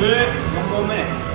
Good. One more minute.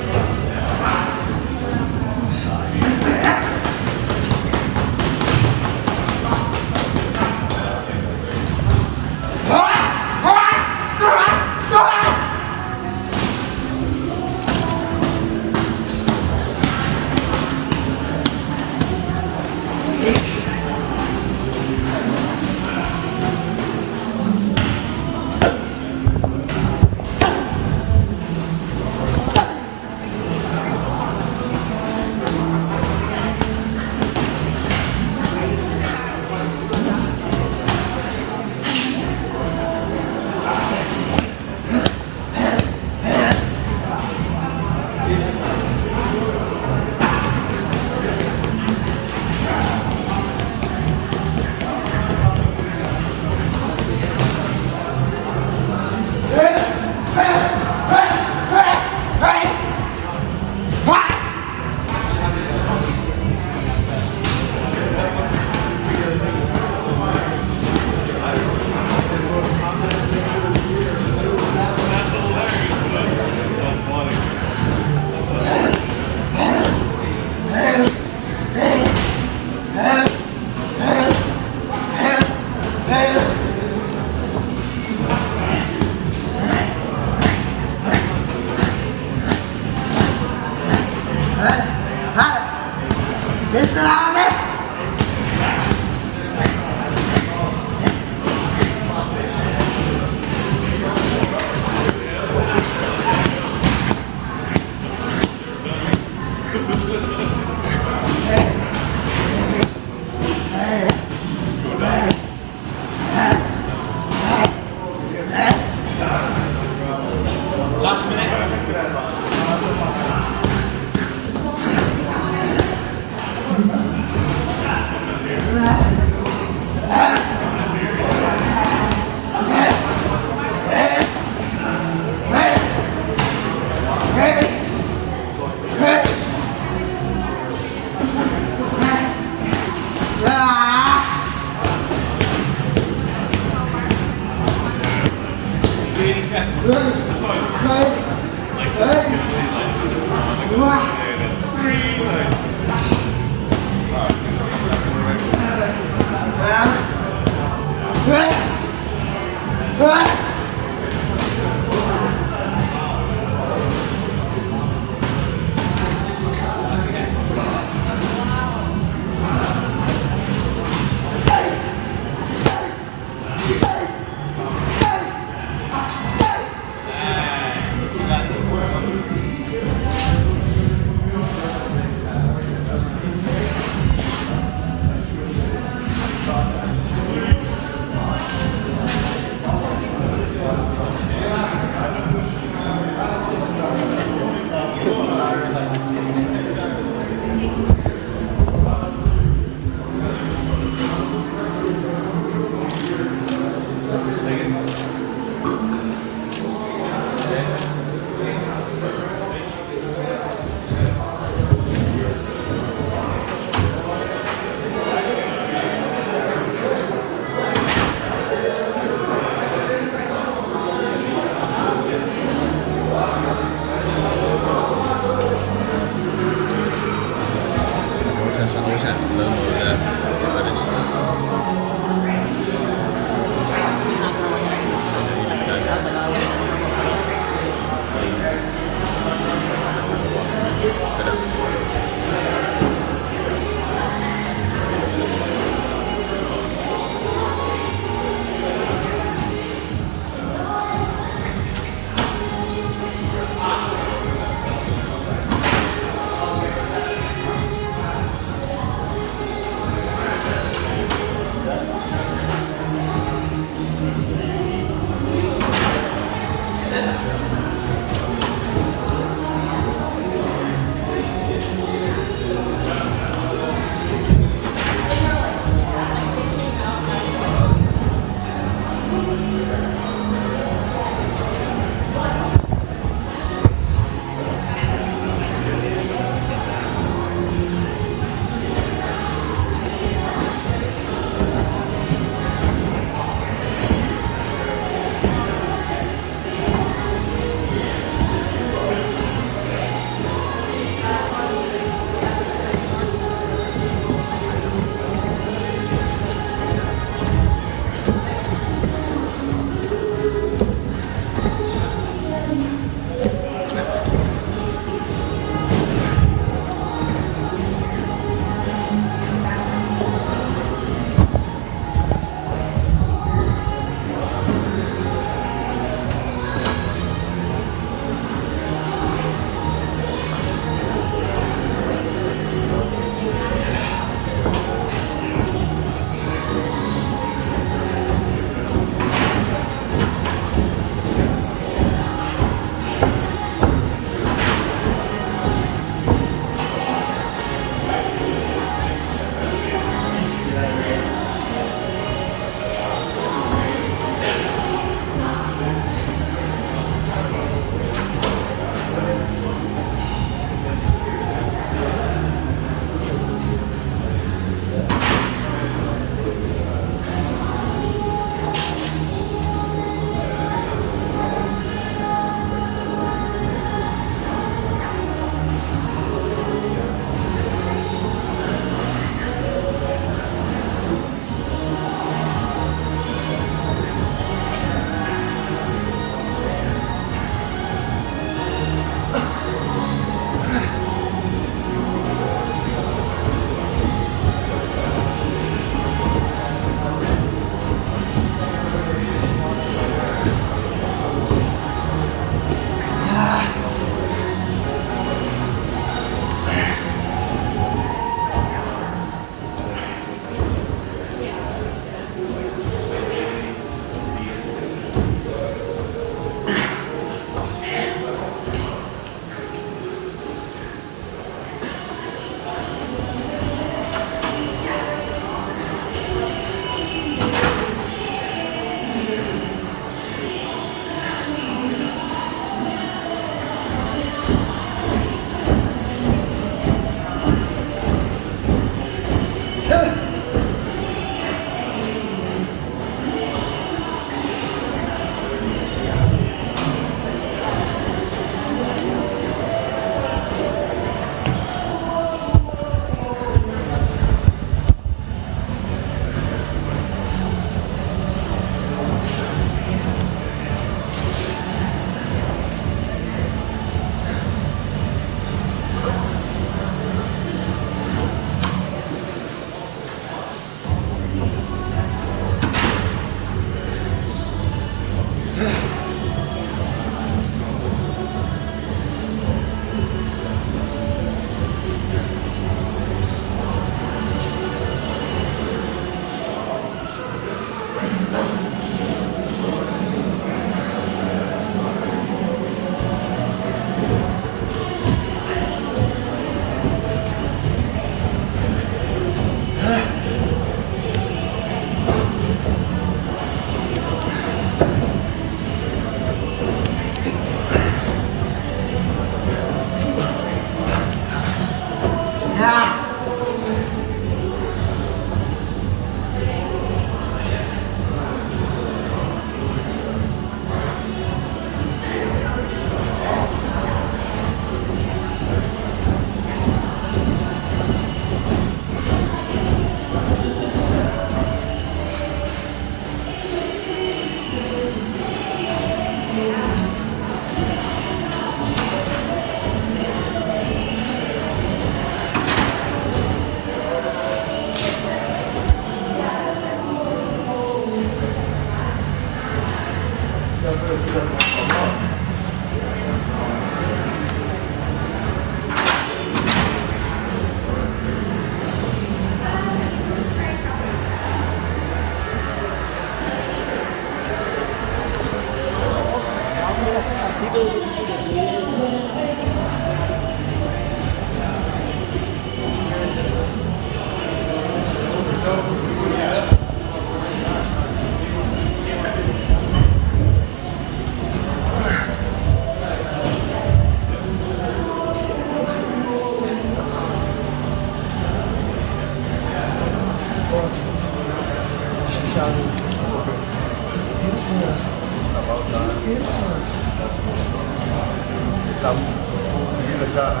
Tá comida já, né?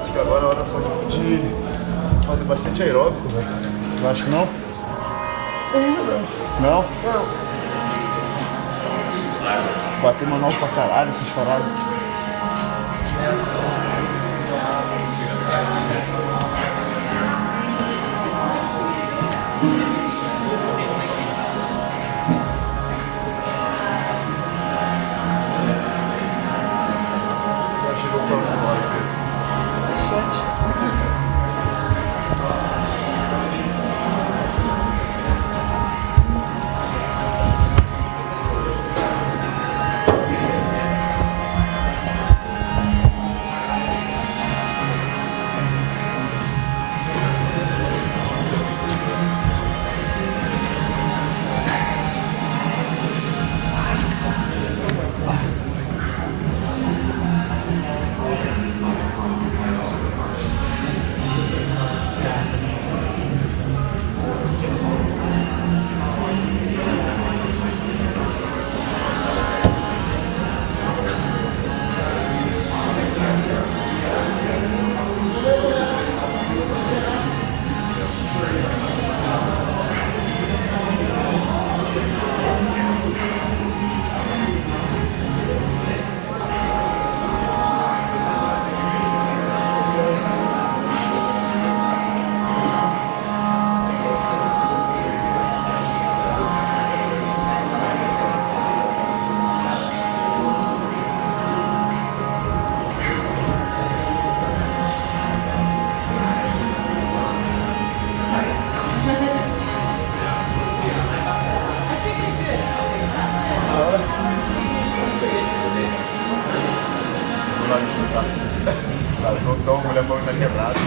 Acho que agora é hora só de fazer bastante aeróbico, velho. Eu acho que não? Não? Não. Bater manual pra caralho, essas paradas. Então, a mulher falou que tá quebrado.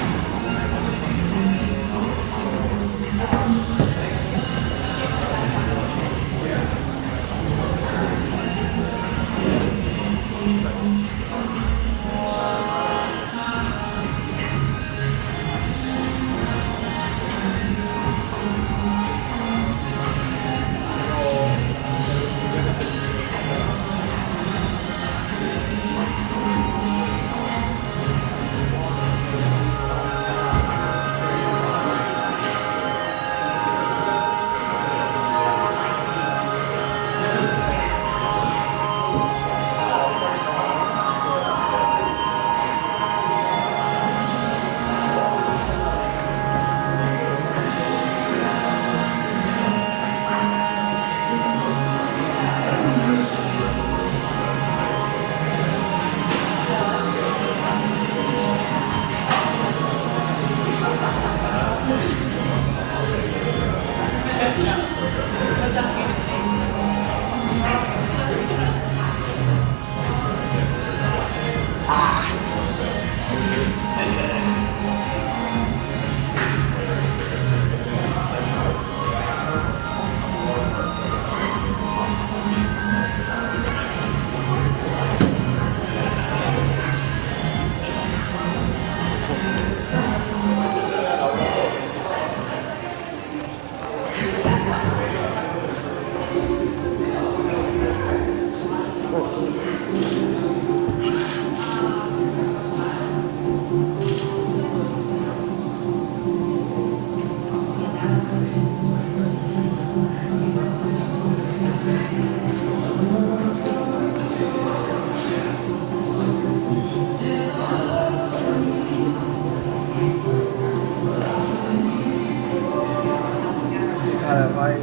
Cara, vai.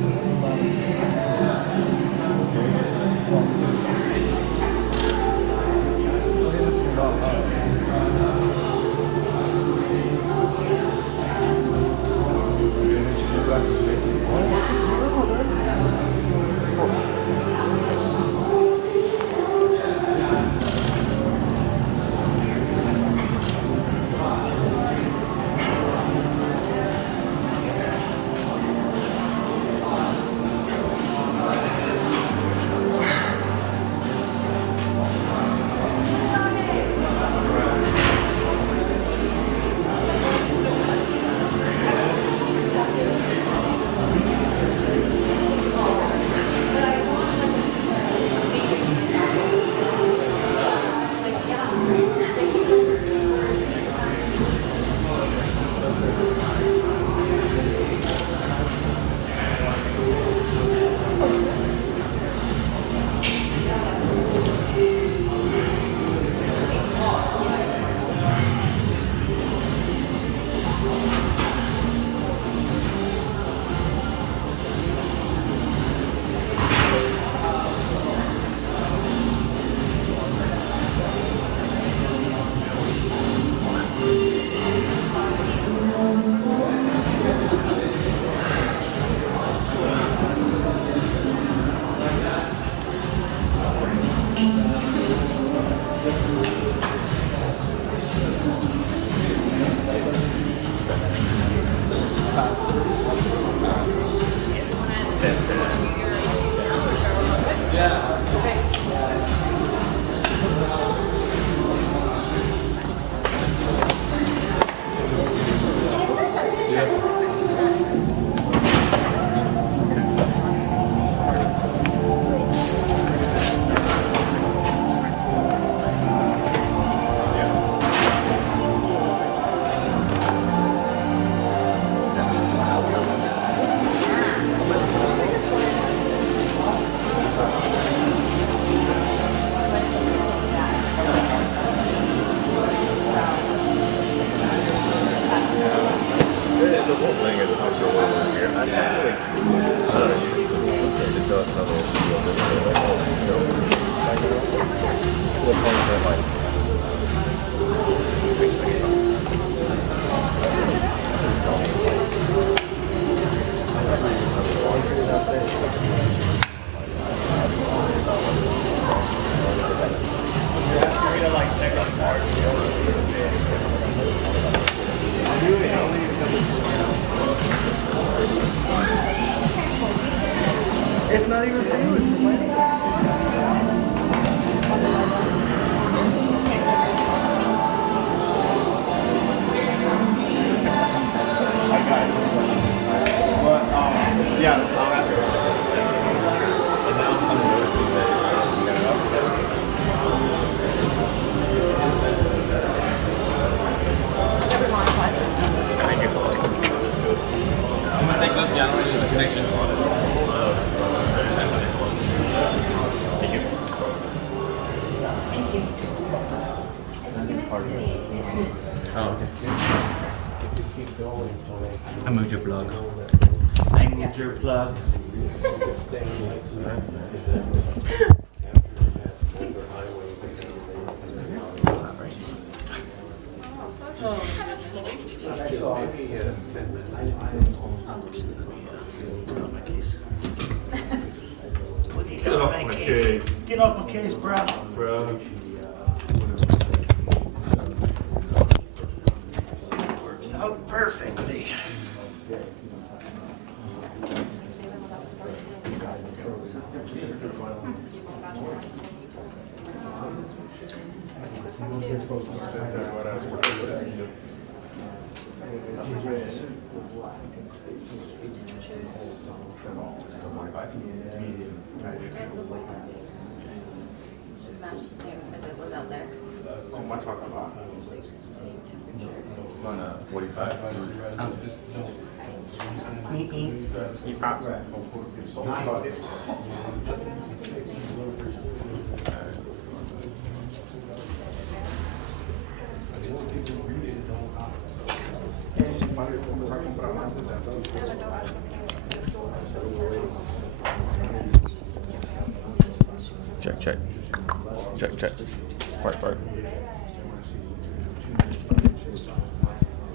not even famous for fighting. Yeah, and now I'm noticing that you got it up. Thank you. I'm gonna take those down with the connection on it. Thank you. Oh, okay. I moved your plug. I moved your plug. Get off my case. Get off my case, bro. Bro. Works out perfectly. Just match the same as it was out there. How much fuck about? Same temperature. On a 45. Check, check. Check, check. Part.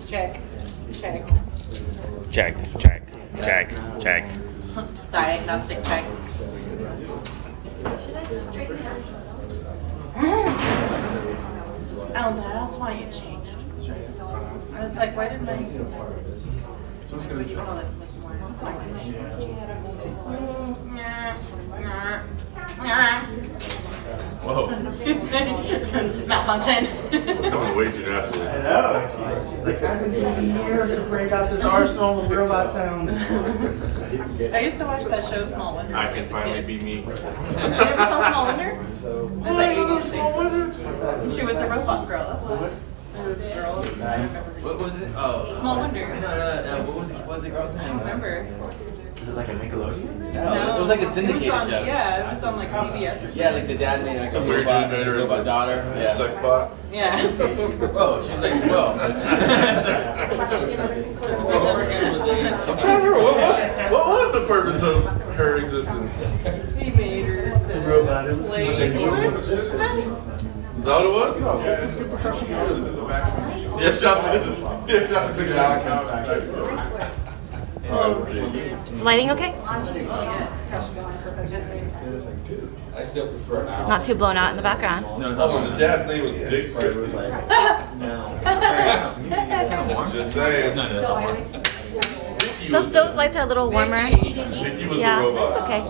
Check. Check. Diagnostic check. Oh, that's why it changed. I was like, why didn't I? Whoa. Malfunction. It's coming way too naturally. I know. She's like, I've been doing years to break out this arsenal of robot sounds. I used to watch that show Small Wonder. I when can was a finally kid. be me. You ever saw Small Wonder? It was like 80 years ago. She was a robot girl. It was a girl. I don't remember. What was it? Oh. Small Wonder. No. What was the girl's I name? don't remember. Was it like a Nickelodeon? No, it was like a it was syndicated on- show. Yeah, it was on like CBS or something. Yeah, like the dad made like Some a weird robot, dude made her as robot a daughter. Yeah. sex bot. Yeah. Oh, she's like 12. I'm trying to remember what was the purpose of her existence? He made her to robot. It was play. consensual. Is that what it was? Yeah, shots to figure out. Lighting okay? I still prefer an hour. Not too blown out in the background. No, it's Oh, not the dad's name was Dick Christie. Just saying. No, it's not warm. Dickie was Those lights are a little warmer. Dickie was Yeah, the robot. that's okay.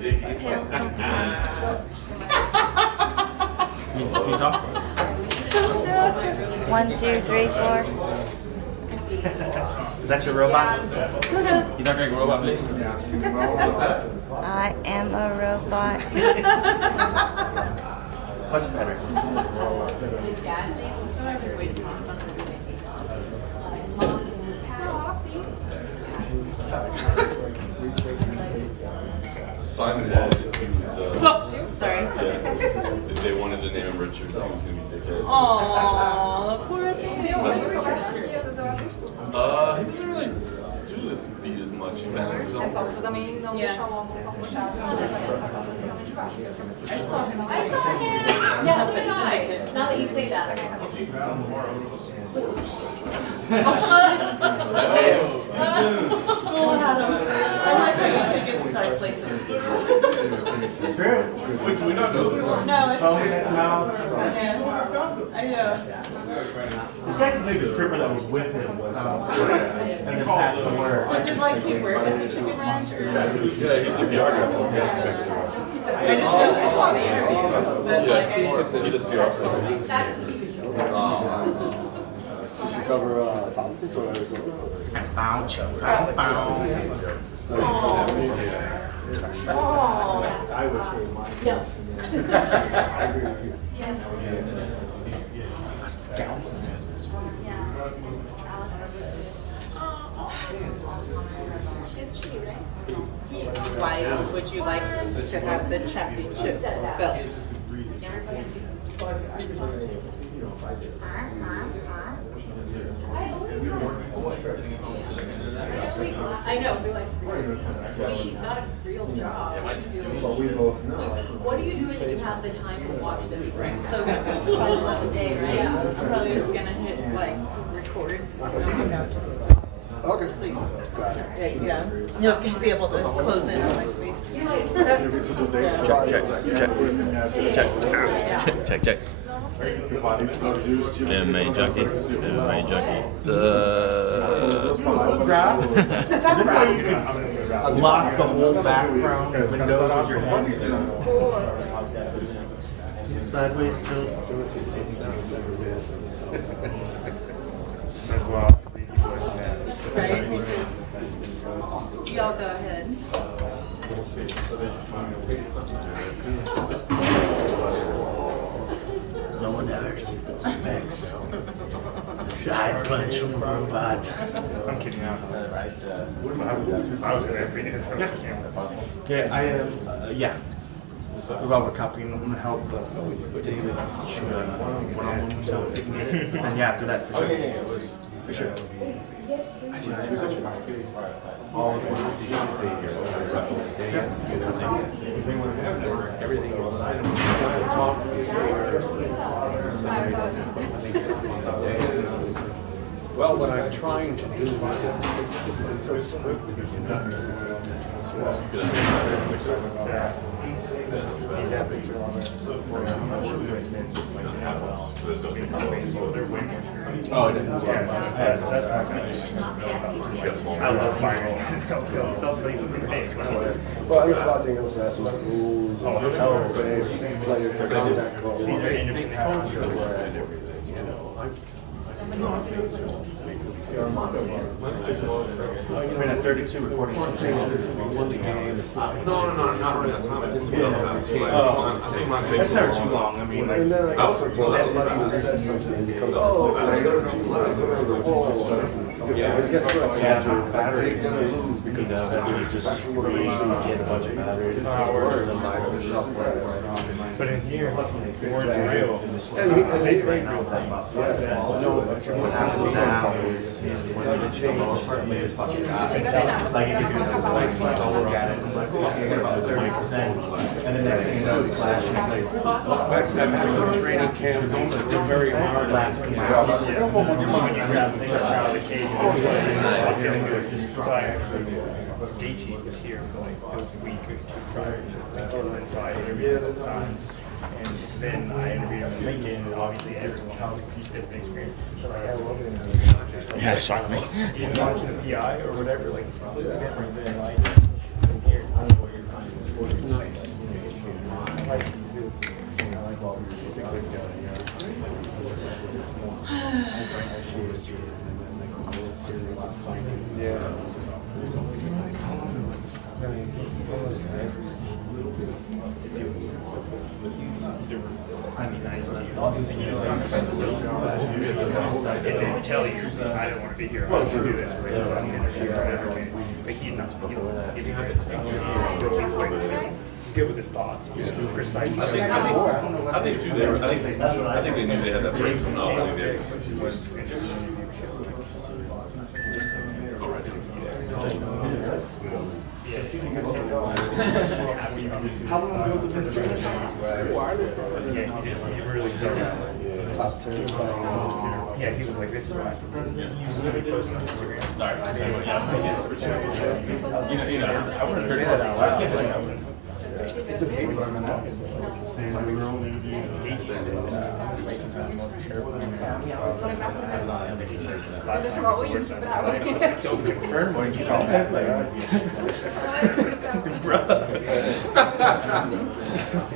Dickie. Pale. It'll be fine. Can you talk? 1, 2, 3, 4. Is that your robot? You talk like a robot, please? I am a robot. Much better. Simon had it. He was, Sorry. yeah. If they wanted to name him Richard, he was going to be Dickhead. Aww, the poor thing. He doesn't really do this beat as much. He kind of his own. Yeah. I saw him. Yeah, so did I. Now that you say that. Oh, Adam. I like how you take it to dark places. Wait, do we not know this? No, it's true. I know. Technically, the stripper that was with him was and then passed the word. So did like he work at the chicken ranch or? Yeah, he's the PR guy. I saw the interview, but like I He does PR. Does she cover politics or everything? I would say mine. No. Why would you like to have the championship belt? I know, we're like, she's got a real job. But we both know. What are you doing that you have the time to watch them? So it's just probably one day, right? Yeah, I'm probably just gonna hit like record. Okay. So you, Got it. yeah, you'll be able to close in on my space. Check. MMA junkie. MMA junkie. Is there a way you can lock the whole background window with your head? Sideways tilt. That's why Right? Y'all go ahead. No one ever expects a side punch from a robot. I'm kidding now. I was going to read it from the camera. Okay, I am, yeah. Robert copying, I'm gonna help David shoot a one-on-one himself. And yeah, after that, for sure. For sure. Well, what I'm trying to do is, it's so scripted. Oh, it is. I love fighters because they'll sleep with their names. Well, I think fighting also has some rules and say player to contact call. These are independent. You've been at 32 recording. No, not right on time. That's never too long. I mean, like, And then I also somebody that says something and becomes, oh, I go to the wall. It gets so exaggerated. They're gonna lose because it's just get a bunch of batteries. But in here, words are real. And he What happens now is when you change, like if you just like go look at it, it's like, oh, you're getting about 30%, and then next thing you know, it's flashing, it's like, That's training camp. They're very hard. last When you grab the thing around the cage, so I actually, Gaethje was here for like a week prior to and so I interviewed him times. And then I interviewed him in Lincoln, and obviously everyone has different experiences. So I love it. Yeah, it shocked me. Even watching the PI or whatever, like it's probably different than like in here. It's nice. I like it too. I like all these yeah. I mean, I didn't tell you, I don't want to be here. I'll do this for his son. But he's not supposed to. He's good with his thoughts. He's precise. I think too. I think they knew they had that break from not winning the episode. how long ago was it? Yeah, he really felt that. Top 10 Yeah, he was like, this is what he's really posting on Instagram. I wouldn't say that out loud. It's a big one. And we were only Gaethje said, the most terrifying don't confirm what you call that.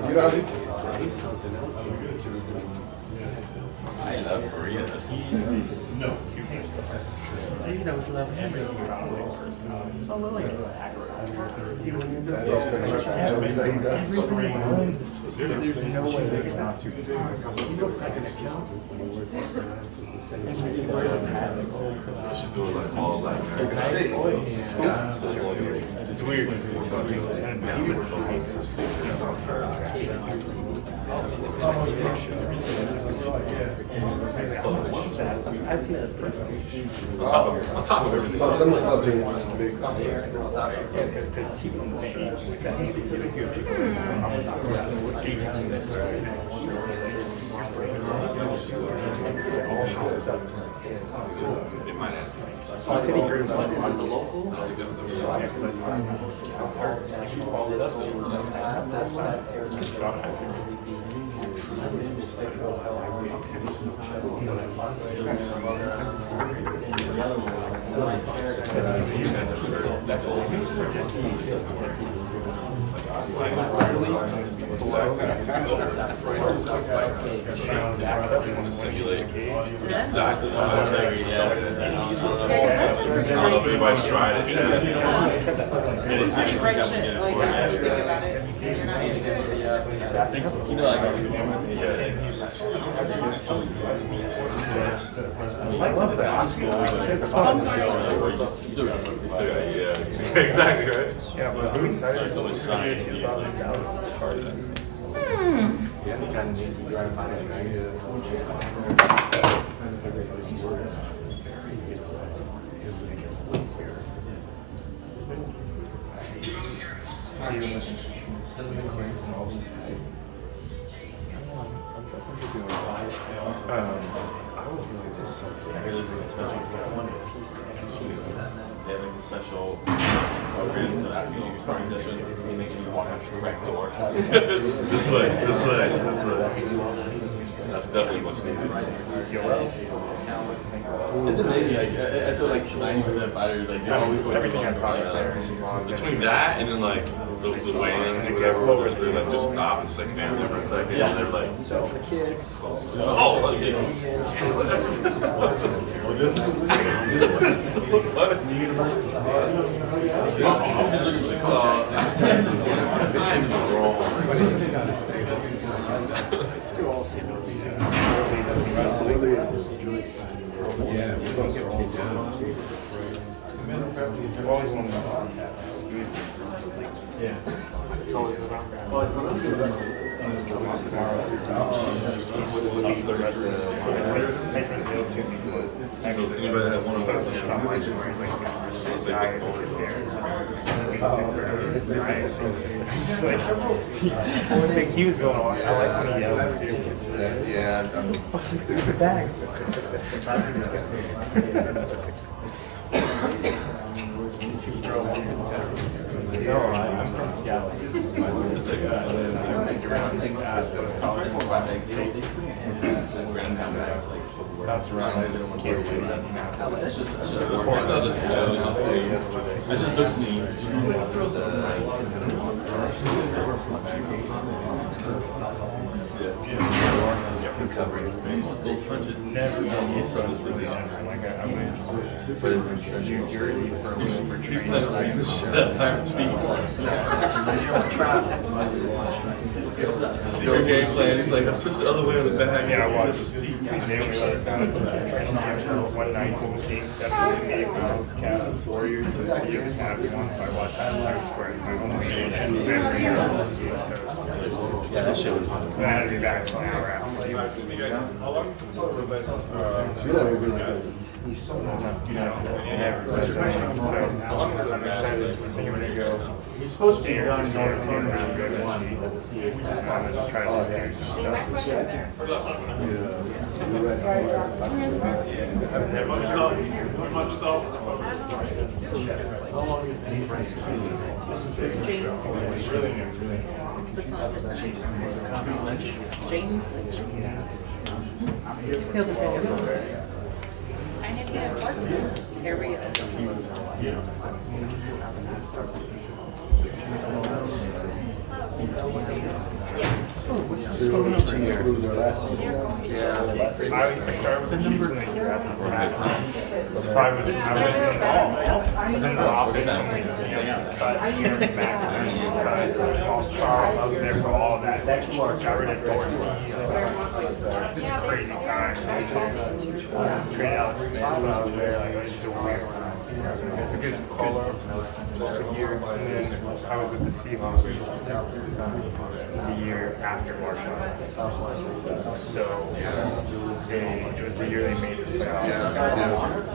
You know, say something else. I love Korea. No, you can't. You don't love everything about it. Oh, Lily. That is crazy. There's no way that it's not super. She's doing like all like It's weird. on top of everything. Oh, some of the stuff doing big Because he was the same age. It might have. City group. What is it, the local? That's awesome. Definitely want to simulate exactly the fight there. I don't know if anybody's tried it. It's pretty bright shit, like, when you think about it, and you're not used to it. You know, like, I love that. It's fun. Yeah, exactly right. Yeah, but I'm excited. So much science. Yeah, you kind of need to drive by it, right? I was really just They have like a special program so after you start session, they make sure you walk out the right door. This way. That's definitely what's needed. It's amazing. Like, I feel like 90% of fighters, like, they always go Everything I'm talking there. between that and then like the weigh-ins or whatever, they're like just stop and just like stand there for a second and they're like, oh, like, you know. It's so funny. I've always wanted to Yeah. It's always around. Anybody have one of those? Like he was going on. I like when he yells too. Yeah, There's a bag. No, I'm from Seattle. Bounce around. Can't say nothing now. That's just looks neat. He's just little punches. Never used from this position. Like I went to New Jersey for a little for He's training. playing that time speed. Secret game plan. He's like, I switched the other way on the back. Yeah, I watched. They only let us down at the training camp for one night in the same section with me, Miles, Cavs, Warriors, and the years Cavs won. So I watched that live square. My home game and every year on the East Coast. Yeah, that shit was. Then I had to be back for an hour after. She don't even really know. So I'm excited to see where they go. He's supposed to be done Going going to from round good round one. we just kind of just try to just do some James Lynch. He'll be good. I had to have areas. I started with the Chiefs when they were at the so I was in the office and we cut here and back cut all Charles. I was there for all of that. Got rid of Dorsey. Just a crazy time. Traded Alex Smith when I was there. Like, it was just a weird time. It's a good call-up. Good year. And then I was with the Seahawks the year after Marshall. So it was the year they made the playoffs.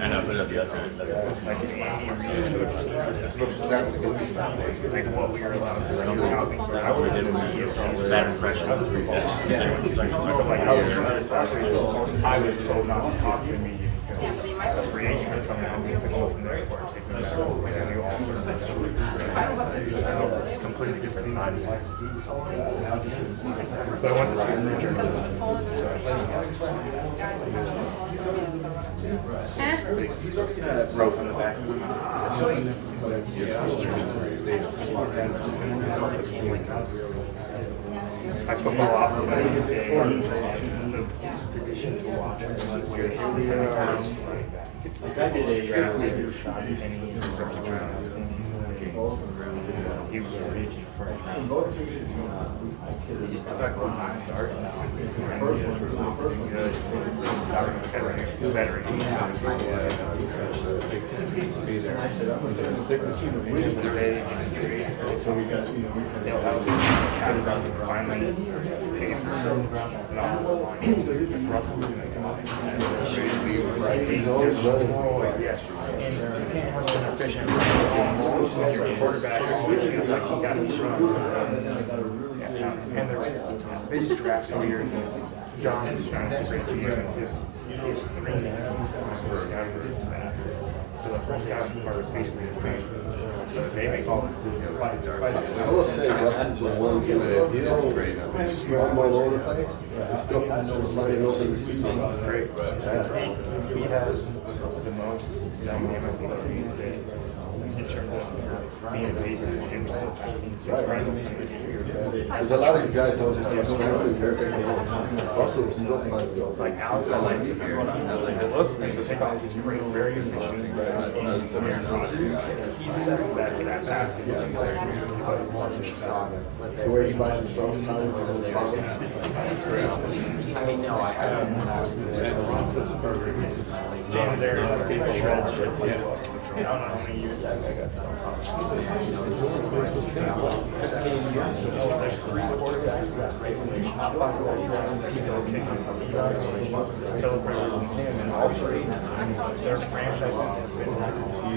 I know, put it up the other. Like an Andy Reid coach, like what we were allowed to run the housing. So I would have did Bad impression. So like I was trying to start, I was told not to talk to me because a free agent would come out and pick up from the airport, take them back, and do all sorts of stuff. So it's completely different sides. But I went to school in Germany. Rope in the back. I football also the position to watch. I did a drafted shot and he first round. He was reaching first round. He just took like a long start. Good. Veteran. So we got, they'll have finally pay for some He's always running. yes. And you can't have an efficient quarterback always feels like he got to run. And they just draft all year. John is trying to break his 3 minutes for scouting his staff. So the whole scouting part is basically his game. So they make all the decisions. I will say Russell's the one who he don't scrum all over the place. He still passes the line and open receiver. That's great. He has the most dynamic play in terms of being evasive and still passing. There's a lot of these guys don't just scrambling, they're taking off. Russell was still finding the open. Like Alex, the takeoff is great, very efficient. He's setting that pass. The way he buys himself time for those bombs. I mean, no, I don't James there has been shredded shit. I don't know how many years that guy got. There's 3 quarterbacks that top 5 quarterbacks still kicking celebrating him, and all 3 their franchises have been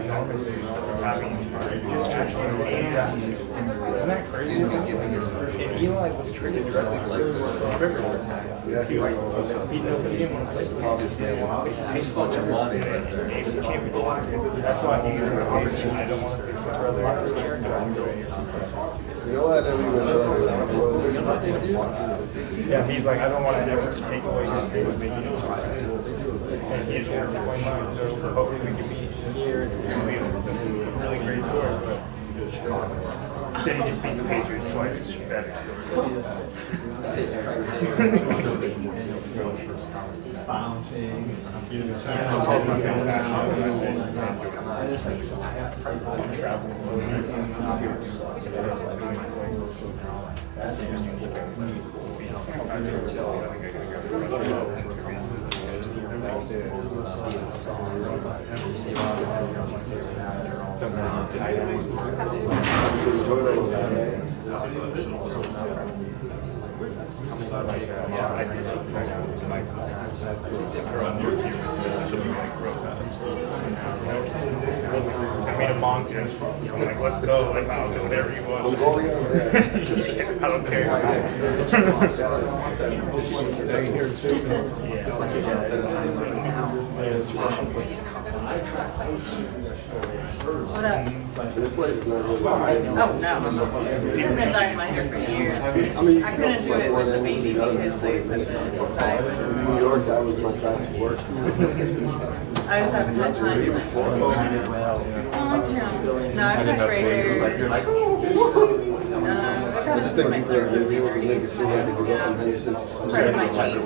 enormously having just actually isn't that crazy? And Eli was traded directly for Rivers. Yeah, He didn't want to just he slugged him on it and he just can't be blocked. That's why he was like, I don't want to fix my brother. His character. You know what? I didn't even realize this. Yeah, he's like, I don't want to ever take away his game and make it easy. Saying he's going to take away mine, so hopefully we can be here. This is a really great story, but said he just beat the Patriots twice, which is better. I say it's crazy. I did. to. I'm like, let's go. Like, I'll do whatever you want. Mongolia? I don't care. Stay here too. What else? This place is not really. Oh, no. I've been dyeing my hair for years. I mean, I couldn't do it with the baby because they said that In New York, that was my guy to work. I just haven't had time since. Oh, damn. No, I've had gray hair. You're like, I've had it since my 30s. Part of my genes.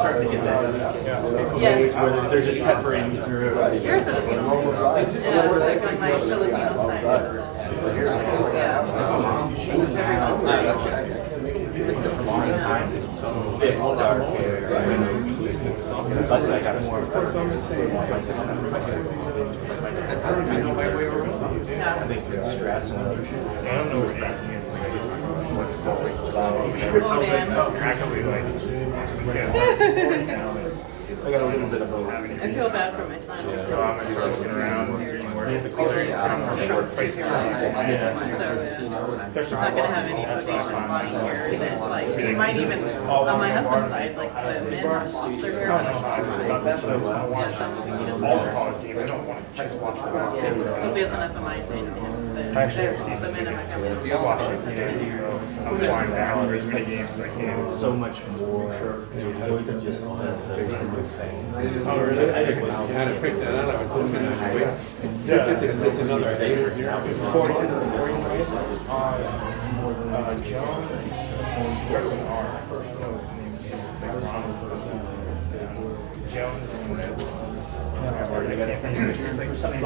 starting to get that age where they're just peppering through. You're Filipino. Yeah, it's like on my Filipino side. For the longest time, it's so thick, dark hair. Luckily, I got more. I think it's stress and other shit. I don't know what happened. What's called? Oh, damn. Actually, like, I got a little bit of both. I feel bad for my son. so I'm gonna start looking around and seeing where it's going. It's kind of short face. So, he's not gonna have any bodacious body hair that, like, it might even, on my husband's side, like, the men have surgery on his shoulders. Yeah, some of them he doesn't All have. the college team, I don't want to just watch the Yeah, hope he has enough of mine in him. But there's the men in my family. I watch this game, so I'm flying down for as many games as I can. So much more. Just Oh, really? I just had to pick that out. I was looking at it. Is this another hater here? Sporting race? Jones, starts with an R. First note, name's like Ronald. Jones and it's like something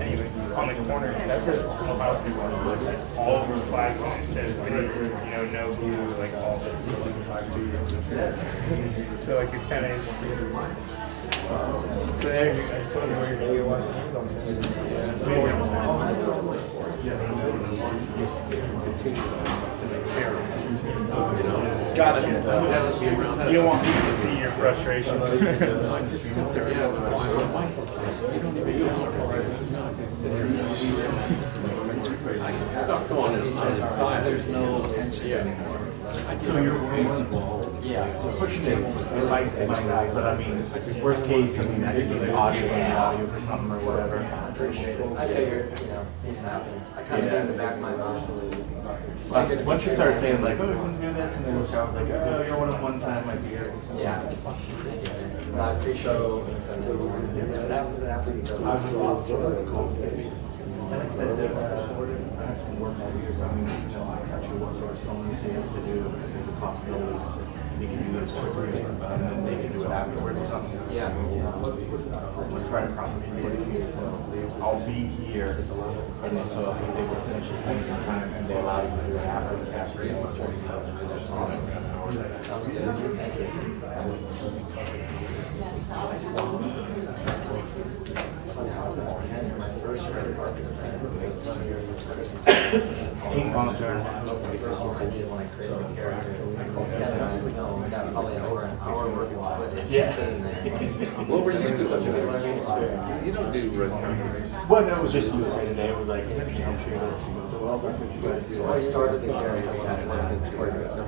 anyway, on the corner, that's a small house people all over the flag, and it says, no view, like all of it. So like it's kind of interesting. So there, I told you where you're going to watch games on Tuesday. Got it. You don't want people to see your frustration. Stuff going inside. There's no tension anymore. So you're pushing it, it might not, but I mean, worst case, I mean, that could be like audio and audio for something or whatever. I figured, this happened. I kind of got in the back of my mind. Well, once you start saying like, oh, you're going to do this, and then I was like, oh, you're one time might be here. Yeah. Live pre-show, and so it happens, it happens. It doesn't. And I said that I have some work out here, so I mean, I got your work or someone to do, there's a possibility they can do those quickly, and then they can do it afterwards or something. Yeah. Let's try to process the footage here, so I'll be here, and then so if he's able to finish his things in time, and they allow you to do it after the capture, that's awesome. Sounds good. Thank you. My first red carpet Ping pong turn. I did when I created the character. I called Kevin. I got probably over an hour worth of footage. Yeah. Sitting there. What were you doing? Such a good experience. You don't do red carpet. Well, no, it was just USA Today. It was like, it's interesting, I'm sure that she goes, well, that's what you guys do. So I started the character when I worked in towards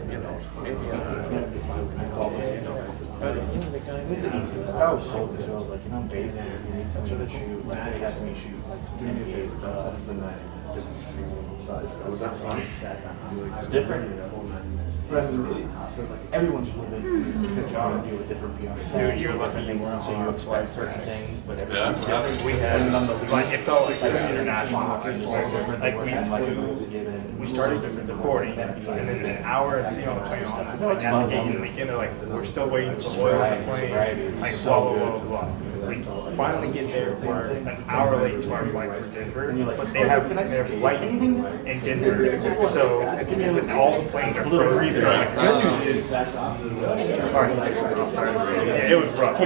It's easy. I was told this, I was like, I'm based here, you need somebody to shoot, like, they had me shoot, do new face stuff, and then just, Was that fun? it's different. But I mean, everyone's a little bit, because you want to deal with different PR. Dude, you're lucky you weren't so you expect certain things, but We had, like, it felt like an international different. Like, we started the boarding, and then an hour of seeing all the planes come, like, at the gate, and they're like, we're still waiting for oil on the plane, like, blah, blah, blah, blah. We finally get there, we're an hour late to our flight for Denver, but they have their flight in Denver, so all the planes are frozen. Good news is, yeah, it was rough.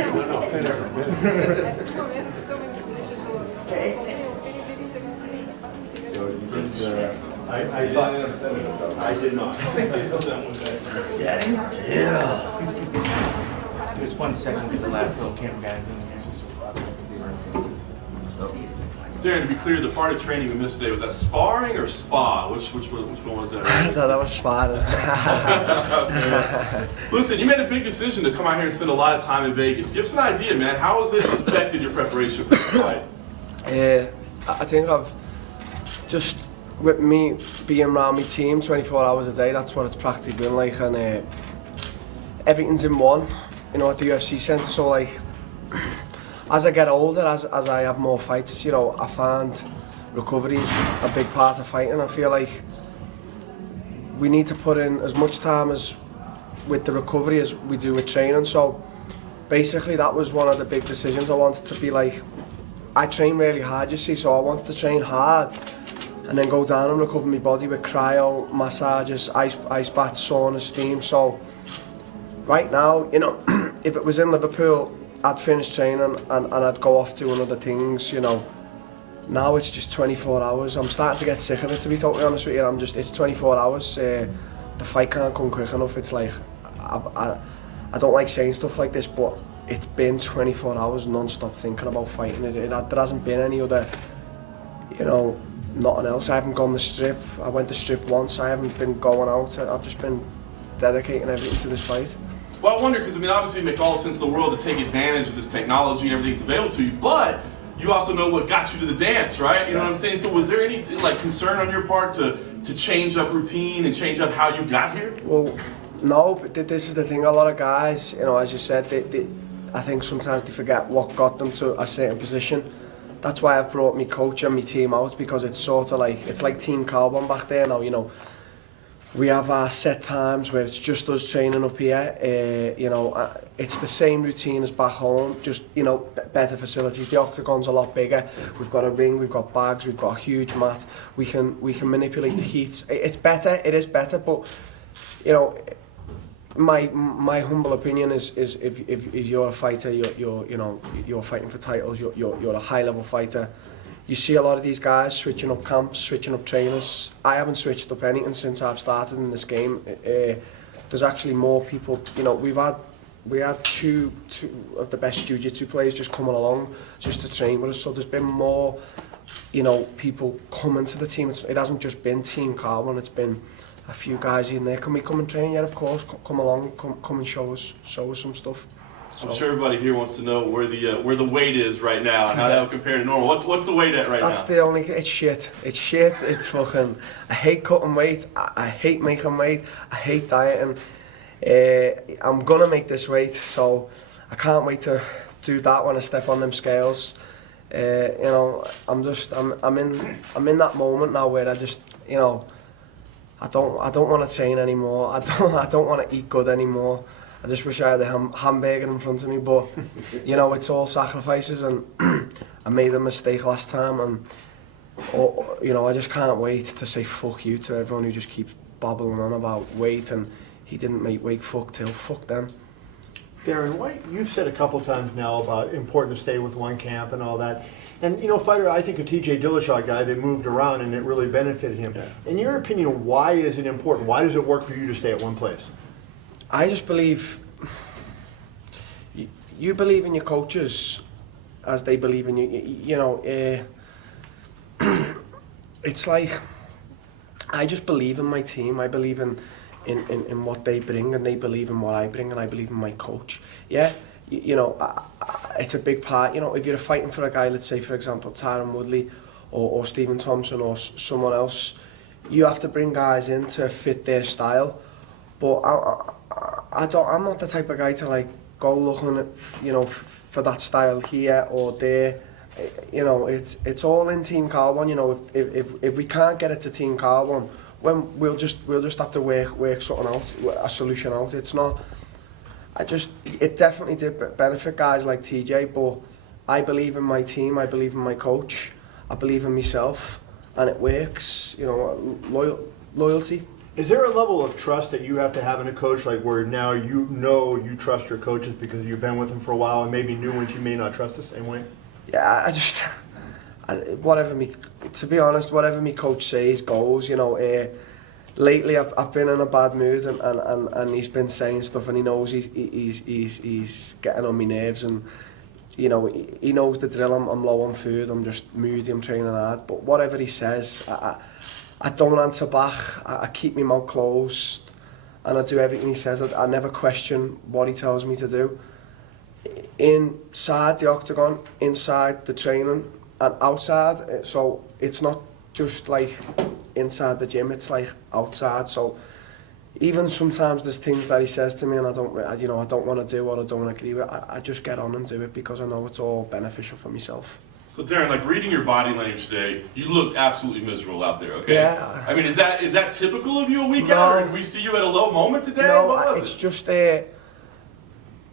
So you think I I thought, I did not. Darren Till. Just 1 second, get the last little camera guys in here. Darren, to be clear, the part of training we missed today, was that sparring or spa? Which one was that? I thought that was sparring. Listen, you made a big decision to come out here and spend a lot of time in Vegas. Give us an idea, man. How has it affected your preparation for this fight? I think I've just, with me being around my team 24 hours a day, that's what it's practically been like, and everything's in one, you know, at the UFC centre. So like, as I get older, as I have more fights, you know, I find recovery's a big part of fighting. I feel like we need to put in as much time as with the recovery as we do with training. So basically that was one of the big decisions. I wanted to be like, I train really hard, you see, so I wanted to train hard and then go down and recover my body with cryo, massages, ice baths, sauna, steam. So right now, you know, if it was in Liverpool, I'd finish training and I'd go off doing other things, you know. Now it's just 24 hours. I'm starting to get sick of it, to be totally honest with you. It's 24 hours. The fight can't come quick enough. It's like, I don't like saying stuff like this, but it's been 24 hours non-stop thinking about fighting. There hasn't been any other, you know, nothing else. I haven't gone the strip. I went the strip once. I haven't been going out. I've just been dedicating everything to this fight. Well, I wonder, because I mean, obviously it makes all the sense in the world to take advantage of this technology and everything that's available to you, but you also know what got you to the dance, right? You know what I'm saying? So was there any like concern on your part to change up routine and change up how you got here? Well, no, but this is the thing. A lot of guys, you know, as you said, I think sometimes they forget what got them to a certain position. That's why I've brought my coach and my team out, because it's sort of like, it's like Team Carbon back there now, you know. We have our set times where it's just us training up here. You know, it's the same routine as back home, just, you know, better facilities. The octagon's a lot bigger. We've got a ring, we've got bags, we've got a huge mat. We can manipulate the heat. It's better. It is better, but you know, my humble opinion is if you're a fighter, you're fighting for titles. You're a high level fighter. You see a lot of these guys switching up camps, switching up trainers. I haven't switched up anything since I've started in this game. There's actually more people. You know, we had two of the best jiu-jitsu players just coming along just to train with us. So there's been more, you know, people coming to the team. It hasn't just been Team Carbon. It's been a few guys in there. Can we come and train? Yeah, of course. Come along. Come and show us some stuff. I'm sure everybody here wants to know where the weight is right now and how that would compare to normal. What's the weight at right now? That's the only. It's shit. It's shit. It's fucking. I hate cutting weight. I hate making weight. I hate dieting. I'm gonna make this weight, so I can't wait to do that when I step on them scales. You know, I'm in that moment now where I just, you know, I don't want to train anymore. I don't want to eat good anymore. I just wish I had a hamburger in front of me, but you know, it's all sacrifices, and I made a mistake last time, and you know, I just can't wait to say fuck you to everyone who just keeps babbling on about weight and he didn't make weight. Fuck Till, fuck them. Darren, you've said a couple times now about important to stay with one camp and all that. And you know, fighter, I think a TJ Dillashaw guy that moved around and it really benefited him. Yeah. In your opinion, why is it important? Why does it work for you to stay at one place? I just believe you believe in your coaches as they believe in you. You know, it's like I just believe in my team. I believe in what they bring, and they believe in what I bring, and I believe in my coach. Yeah, you know, it's a big part. You know, if you're fighting for a guy, let's say for example Tyron Woodley or Stephen Thompson or someone else, you have to bring guys in to fit their style. But I'm not the type of guy to like go looking at, you know, for that style here or there. You know, it's all in Team Carbon. You know, if we can't get it to Team Carbon, when we'll just have to work something out, a solution out. It's not. It definitely did benefit guys like TJ, but I believe in my team. I believe in my coach. I believe in myself, and it works. You know, loyalty. Is there a level of trust that you have to have in a coach, like where now you know you trust your coaches because you've been with them for a while, and maybe new ones you may not trust the same way? Yeah, To be honest, whatever my coach says goes, you know. Lately I've been in a bad mood and he's been saying stuff and he knows he's getting on my nerves and you know he knows the drill. I'm low on food, I'm just moody, I'm training hard, but whatever he says I don't answer back. I keep my mouth closed and I do everything he says. I never question what he tells me to do. Inside the octagon, inside the training and outside, so it's not just like inside the gym, it's like outside. So even sometimes there's things that he says to me and I don't want to do or I don't want to agree with. I just get on and do it because I know it's all beneficial for myself. So Darren, like reading your body language today, you look absolutely miserable out there. Okay. Yeah. I mean, is that typical of you a week No. out, or did we see you at a low moment today? No, What was it's it? just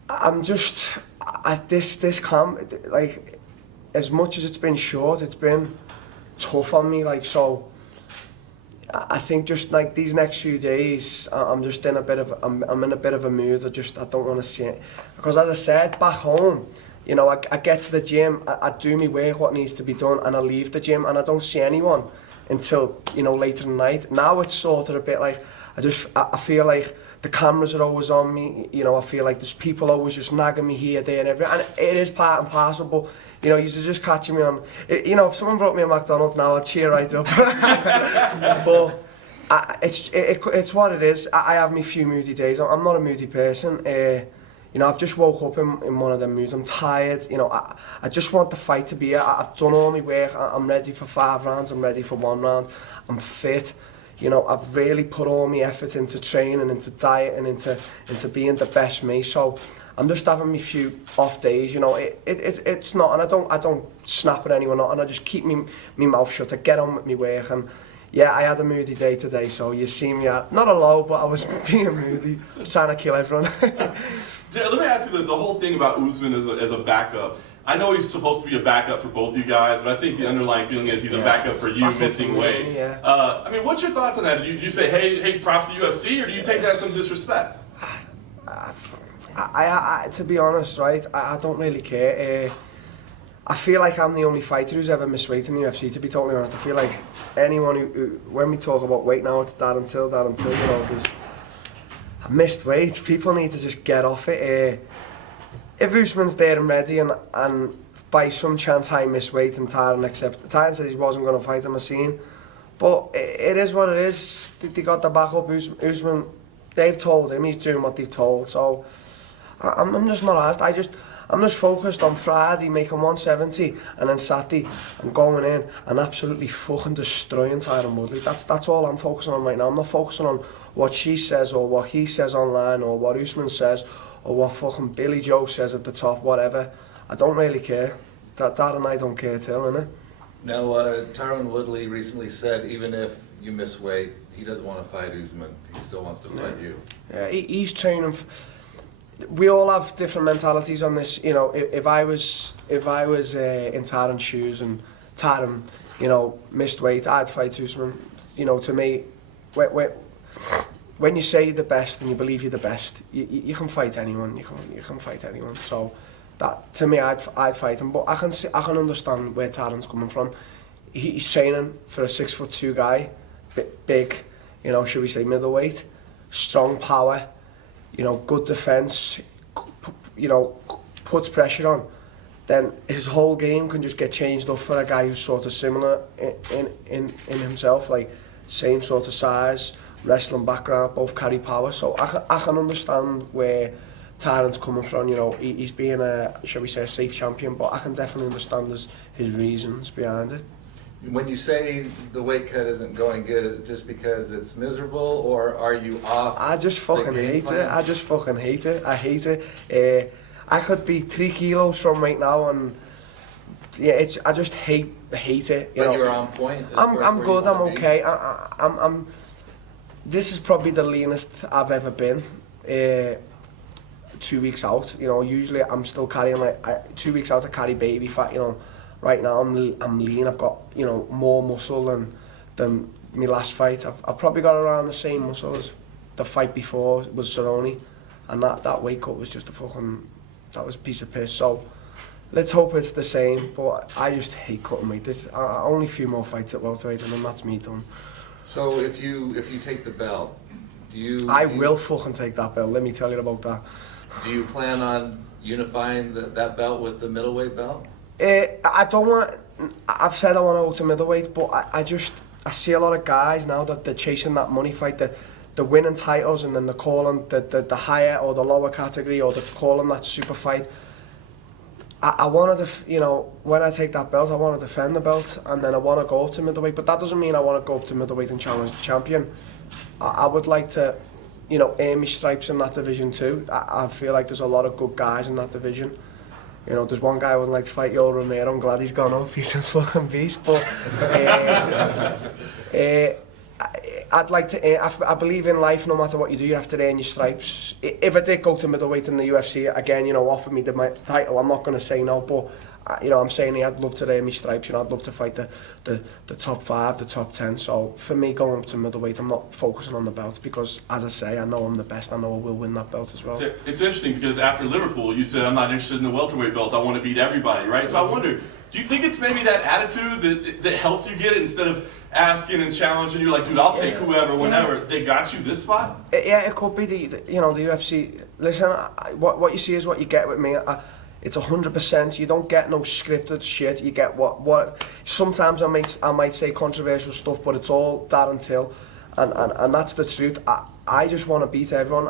I'm just at this camp. Like as much as it's been short, it's been tough on me. Like so. I think just like these next few days, I'm just in a bit of I'm in a bit of a mood. I don't want to see it because, as I said, back home, you know, I get to the gym, I do my work, what needs to be done, and I leave the gym, and I don't see anyone until you know later in the night. Now it's sort of a bit like I feel like the cameras are always on me. You know, I feel like there's people always just nagging me here, there, and everywhere, and it is part and parcel. But you know, you're just catching me on. You know, if someone brought me a McDonald's now, I'd cheer right up. But it's what it is. I have my few moody days. I'm not a moody person. You know, I've just woke up in one of them moods. I'm tired. You know, I just want the fight to be here. I've done all my work. I'm ready for 5 rounds. I'm ready for 1 round. I'm fit. You know, I've really put all my effort into training, into diet, and into being the best me. So I'm just having me few off days, you know. It's not, and I don't snap at anyone, and I just keep me mouth shut. I get on with my work, and yeah, I had a moody day today, so you see me at not a low, but I was being moody, trying to kill everyone. Let me ask you the whole thing about Usman as a backup. I know he's supposed to be a backup for both you guys, but I think the underlying feeling is he's a backup for you missing weight. Yeah. I mean, what's your thoughts on that? Do you say, hey, props to UFC, or do you take that as some disrespect? To be honest, right, I don't really care. I feel like I'm the only fighter who's ever missed weight in the UFC, to be totally honest. I feel like anyone who when we talk about weight now, it's Darren Till, you know, I missed weight. People need to just get off it. If Usman's there and ready and by some chance I miss weight and Tyron Tyron said he wasn't going to fight him, I seen. But it is what it is. They got the back up. Usman, they've told him, he's doing what they've told. So I'm just not asked. I'm just focused on Friday making 170 and then Saturday I'm going in and absolutely fucking destroying Tyron Woodley. That's all I'm focusing on right now. I'm not focusing on what she says or what he says online or what Usman says or what fucking Billy Joe says at the top, whatever. I don't really care. That and I don't care too, innit? Now, Tyron Woodley recently said even if you miss weight, he doesn't want to fight Usman. He still wants to fight you. Yeah, he's training. We all have different mentalities on this. You know, if I was in Tyron's shoes and Tyron, you know, missed weight, I'd fight Usman. You know, to me, when you say you're the best and you believe you're the best, you can fight anyone. You can fight anyone. So that to me, I'd fight him. But I can understand where Tyron's coming from. He's training for a 6'2" guy, big, you know, should we say middleweight, strong power. You know, good defence, you know, puts pressure on, then his whole game can just get changed up for a guy who's sort of similar in himself, like same sort of size, wrestling background, both carry power. So I can understand where Tyron's coming from. You know, he's being shall we say, a safe champion, but I can definitely understand his reasons behind it. When you say the weight cut isn't going good, is it just because it's miserable, or are you off? I just fucking hate it. I just fucking hate it. I hate it. I could be 3 kilos from right now, and yeah, I just hate it. You know? You're on point. I'm good. I'm okay. I'm. This is probably the leanest I've ever been. 2 weeks out. You know, usually I'm still carrying 2 weeks out. I carry baby fat. You know. Right now I'm lean. I've got, you know, more muscle than my last fight. I've probably got around the same muscle as the fight before was Cerrone, and that weight cut was just that was a piece of piss. So let's hope it's the same, but I just hate cutting weight. There's only a few more fights at welterweight and then that's me done. So if you take the belt, I will fucking take that belt, let me tell you about that. Do you plan on unifying that belt with the middleweight belt? I don't want, I've said I want to go to middleweight, but I see a lot of guys now that they're chasing that money fight, the winning titles, and then they're calling the higher or the lower category, or they're calling that super fight. I want to, you know, when I take that belt, I want to defend the belt, and then I want to go up to middleweight, but that doesn't mean I want to go up to middleweight and challenge the champion. I would like to, you know, earn my stripes in that division too. I feel like there's a lot of good guys in that division. You know, there's one guy I would like to fight, Yoel Romero. I'm glad he's gone up. He's a fucking beast. But I'd like to. I believe in life. No matter what you do, you have to earn your stripes. If I did go to middleweight in the UFC again, you know, offer me my title, I'm not going to say no. But you know, I'm saying I'd love to earn my stripes. You know, I'd love to fight the top 5, the top 10. So for me, going up to middleweight, I'm not focusing on the belt because, as I say, I know I'm the best. I know I will win that belt as well. It's interesting because after Liverpool, you said I'm not interested in the welterweight belt. I want to beat everybody, right? So I wonder, do you think it's maybe that attitude that helped you get it instead of asking and challenging? You're like, dude, I'll take whoever, whenever. They got you this spot? Yeah, it could be the UFC. Listen, what you see is what you get with me. It's 100%. You don't get no scripted shit. You get what. Sometimes I might say controversial stuff, but it's all Darren Till, and that's the truth. I just want to beat everyone,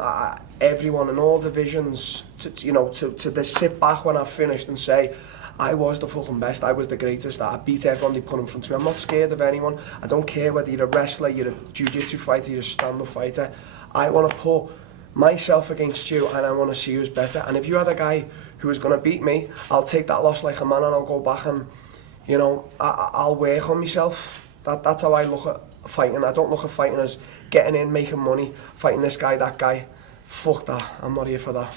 everyone in all divisions. To sit back when I've finished and say, I was the fucking best. I was the greatest. I beat everyone they put in front of me. I'm not scared of anyone. I don't care whether you're a wrestler, you're a jiu-jitsu fighter, you're a stand-up fighter. I want to put myself against you, and I want to see who's better. And if you had a guy who was going to beat me, I'll take that loss like a man, and I'll go back and, you know, I'll work on myself. That's how I look at fighting. I don't look at fighting as getting in, making money, fighting this guy, that guy. Fuck that. I'm not here for that.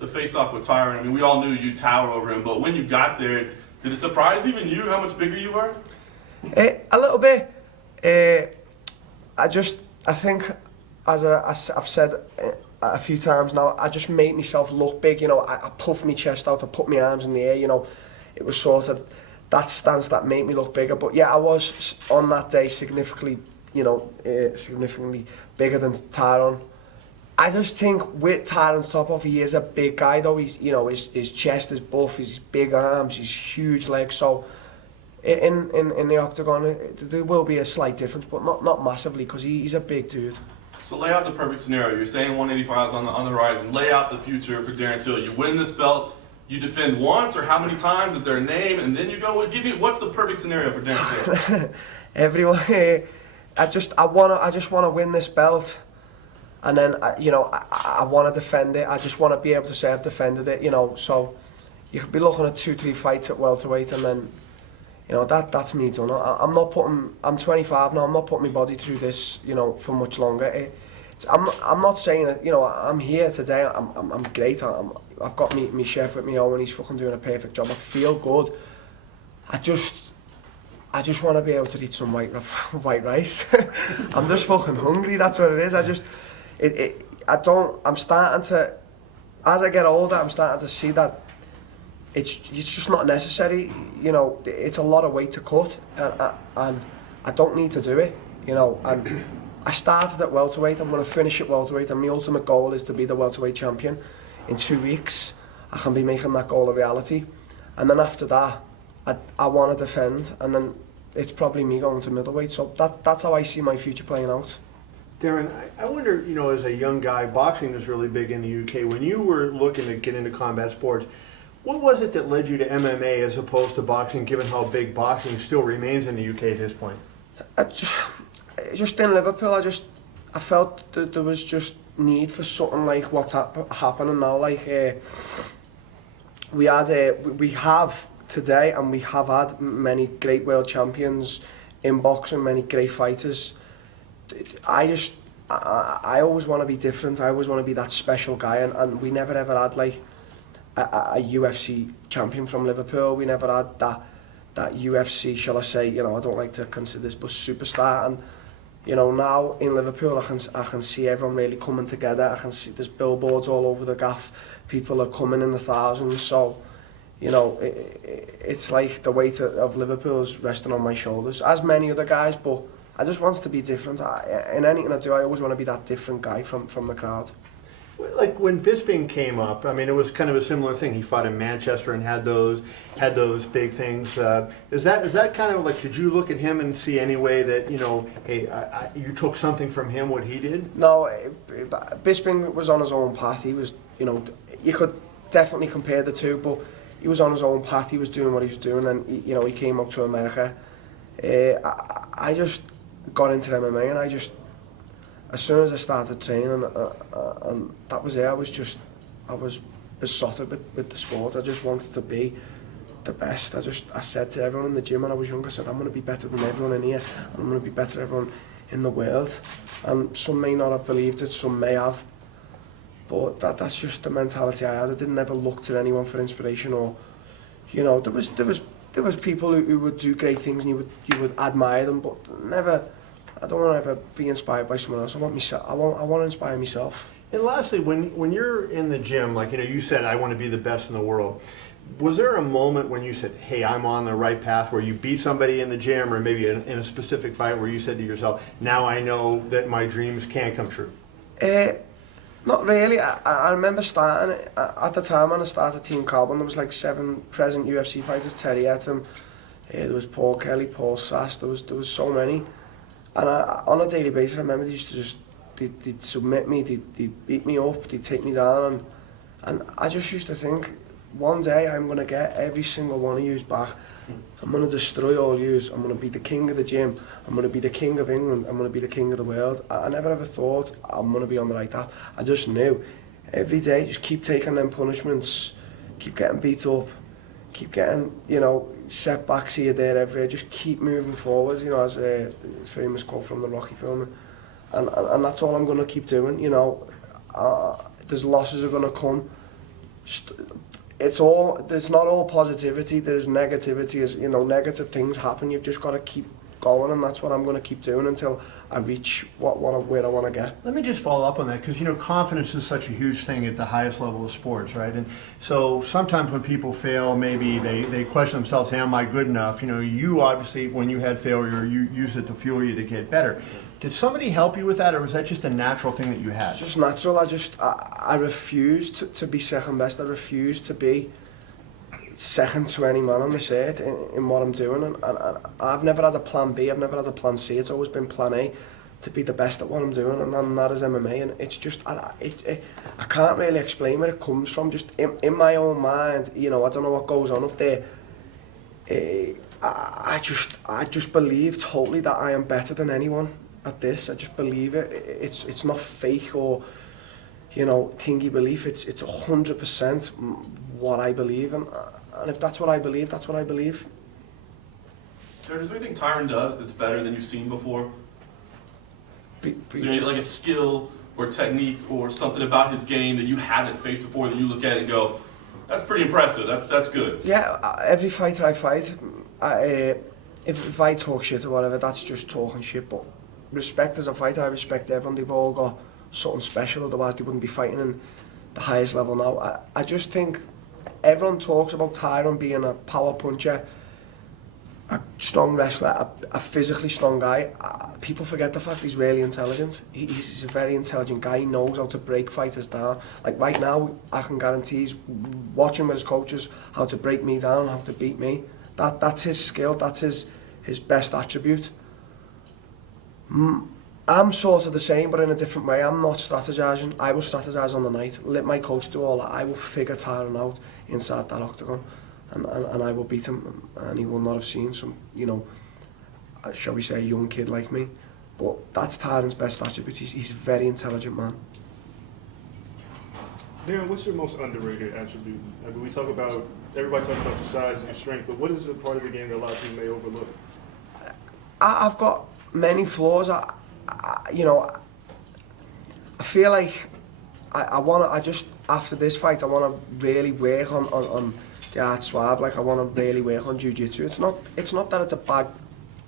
The face-off with Tyron, I mean, we all knew you'd tower over him, but when you got there, did it surprise even you how much bigger you were? A little bit. I think, as I've said a few times now, I just made myself look big. You know, I puffed my chest out, I put my arms in the air. You know, it was sort of that stance that made me look bigger. But yeah, I was on that day significantly bigger than Tyron. I just think with Tyron's top off, he is a big guy though. He's, you know, his chest is buff, his big arms, his huge legs. So in the octagon, there will be a slight difference, but not massively, because he's a big dude. So lay out the perfect scenario. You're saying 185 is on the horizon. Lay out the future for Darren Till. You win this belt, you defend once, or how many times? Is there a name? And then you go, give me, what's the perfect scenario for Darren Till? Everyone, I just want to win this belt. And then, I want to defend it. I just want to be able to say I've defended it, you know. So you could be looking at 2-3 fights at welterweight, and then, you know, that's me done. I'm 25 now. I'm not putting my body through this, you know, for much longer. I'm not saying that, you know, I'm here today. I'm great. I've got me chef with me, Owen. He's fucking doing a perfect job. I feel good. I just want to be able to eat some white rice. I'm just fucking hungry. That's what it is. I'm starting to, as I get older, I'm starting to see that it's just not necessary. You know, it's a lot of weight to cut, and I don't need to do it. You know, and I started at welterweight. I'm going to finish at welterweight, and my ultimate goal is to be the welterweight champion. In 2 weeks, I can be making that goal a reality, and then after that, I want to defend, and then it's probably me going to middleweight. So that's how I see my future playing out. Darren, I wonder, you know, as a young guy, boxing is really big in the UK. When you were looking to get into combat sports, what was it that led you to MMA as opposed to boxing, given how big boxing still remains in the UK at this point? Just in Liverpool, I felt that there was just need for something like what's happening now. Like we have today, and we have had many great world champions in boxing, many great fighters. I always want to be different. I always want to be that special guy, and we never ever had like a UFC champion from Liverpool. We never had that UFC, shall I say, you know, I don't like to consider this, but superstar. And you know, now in Liverpool, I can see everyone really coming together. I can see there's billboards all over the gaff. People are coming in the thousands. So you know, it's like the weight of Liverpool's resting on my shoulders, as many other guys, but I just want to be different. In anything I do, I always want to be that different guy from the crowd. Like when Bisping came up, I mean, it was kind of a similar thing. He fought in Manchester and had those big things. Is that kind of like, did you look at him and see any way that, you know, hey, you took something from him, what he did? No, Bisping was on his own path. He was, you know, you could definitely compare the two, but he was on his own path. He was doing what he was doing, and you know, he came up to America. I just got into MMA, and I just, as soon as I started training, and that was it. I was besotted with the sport. I just wanted to be the best. I said to everyone in the gym when I was younger, I said, I'm going to be better than everyone in here. I'm going to be better than everyone in the world. And some may not have believed it, some may have. But that's just the mentality I had. I didn't ever look to anyone for inspiration, or, you know, there was people who would do great things and you would admire them, but never. I don't want to ever be inspired by someone else. I want to inspire myself. And lastly, when you're in the gym, like, you know, you said, I want to be the best in the world. Was there a moment when you said, hey, I'm on the right path, where you beat somebody in the gym, or maybe in a specific fight where you said to yourself, now I know that my dreams can come true? Not really. I remember starting, at the time when I started Team Carbon, there was like 7 present UFC fighters. Terry Etam, there was Paul Kelly, Paul Sass, there was so many. And on a daily basis, I remember they used to just, they'd submit me, they'd beat me up, they'd take me down, and I just used to think, one day I'm going to get every single one of yous back. I'm going to destroy all yous. I'm going to be the king of the gym. I'm going to be the king of England. I'm going to be the king of the world. I never ever thought I'm going to be on the right path. I just knew every day, just keep taking them punishments, keep getting beat up, keep getting, you know, setbacks here, there, everywhere. Just keep moving forward, you know, as a famous quote from the Rocky film. And that's all I'm going to keep doing, you know. There's losses are going to come. There's not all positivity, there's negativity. As you know, negative things happen. You've just got to keep going, and that's what I'm going to keep doing until I reach where I want to get. Let me just follow up on that, because, you know, confidence is such a huge thing at the highest level of sports, right? And so sometimes when people fail, maybe they question themselves, hey, am I good enough? You know, you obviously, when you had failure, you used it to fuel you to get better. Did somebody help you with that, or was that just a natural thing that you had? It's just natural. I refused to be second best. I refused to be second to any man on this earth in what I'm doing. And I've never had a plan B, I've never had a plan C. It's always been plan A, to be the best at what I'm doing, and that is MMA. And it's just, I can't really explain where it comes from. Just in my own mind, you know, I don't know what goes on up there. I just believe totally that I am better than anyone at this. I just believe it. It's not fake or, you know, thingy belief. It's 100% what I believe, and if that's what I believe, that's what I believe. Jared, is there anything Tyron does that's better than you've seen before? Is there any, like a skill or technique or something about his game that you haven't faced before that you look at it and go, that's pretty impressive, that's good? Yeah, every fighter I fight, if I talk shit or whatever, that's just talking shit, but respect as a fighter, I respect everyone. They've all got something special, otherwise they wouldn't be fighting in the highest level now. I just think everyone talks about Tyron being a power puncher, a strong wrestler, a physically strong guy. People forget the fact he's really intelligent. He's a very intelligent guy. He knows how to break fighters down. Like right now, I can guarantee he's watching with his coaches how to break me down, how to beat me. That's his skill, that's his best attribute. I'm sort of the same, but in a different way. I'm not strategizing. I will strategize on the night. Let my coach do all that. I will figure Tyron out inside that octagon, and I will beat him. And he will not have seen some, you know, shall we say, a young kid like me. But that's Tyron's best attribute. He's a very intelligent man. Darren, what's your most underrated attribute? I mean, everybody talks about your size and your strength, but what is a part of the game that a lot of people may overlook? I've got many flaws. You know, I feel like after this fight, I want to really work on the art suave. Like, I want to really work on jiu-jitsu. It's not that it's a bad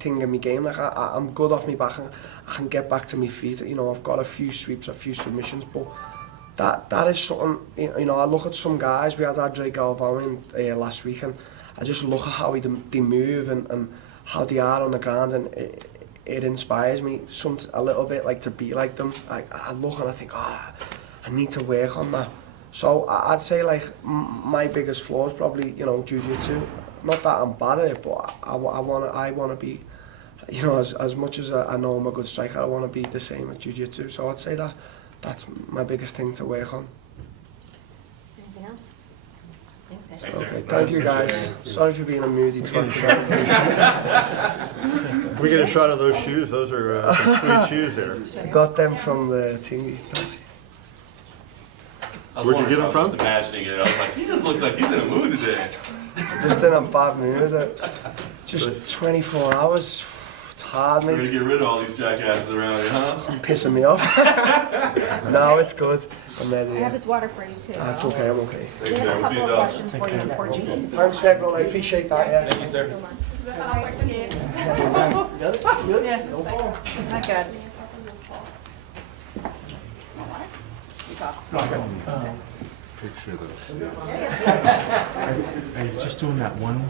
thing in my game. Like, I'm good off my back, and I can get back to my feet. You know, I've got a few sweeps, a few submissions, but that is something, you know, I look at some guys, we had Andre Galvão in last week, and I just look at how they move and how they are on the ground, and it inspires me a little bit, like to be like them. I look and I think, I need to work on that. So I'd say like my biggest flaw is probably, you know, jiu-jitsu. Not that I'm bad at it, but I wanna be, you know, as much as I know I'm a good striker, I wanna be the same at jiu-jitsu. So I'd say that's my biggest thing to work on. Anything else? Thanks, guys. Okay, thank you guys. Sorry for being a moody twat today. We get a shot of those shoes. Those are some sweet shoes there. Got them from the thingy. Where'd you get them from? Just imagining it. I was like, he just looks like he's in a mood today. Just in a bad mood. Just 24 hours. It's hard, mate. We're gonna get rid of all these jackasses around here, huh? Pissing me off. No, it's good. I'm ready. I have this water for you too. It's okay, I'm okay. We have a couple of questions for you in Portuguese. Thanks, everyone. I appreciate that. Yeah. Thank you, sir. Yes. Not good. I was just doing that one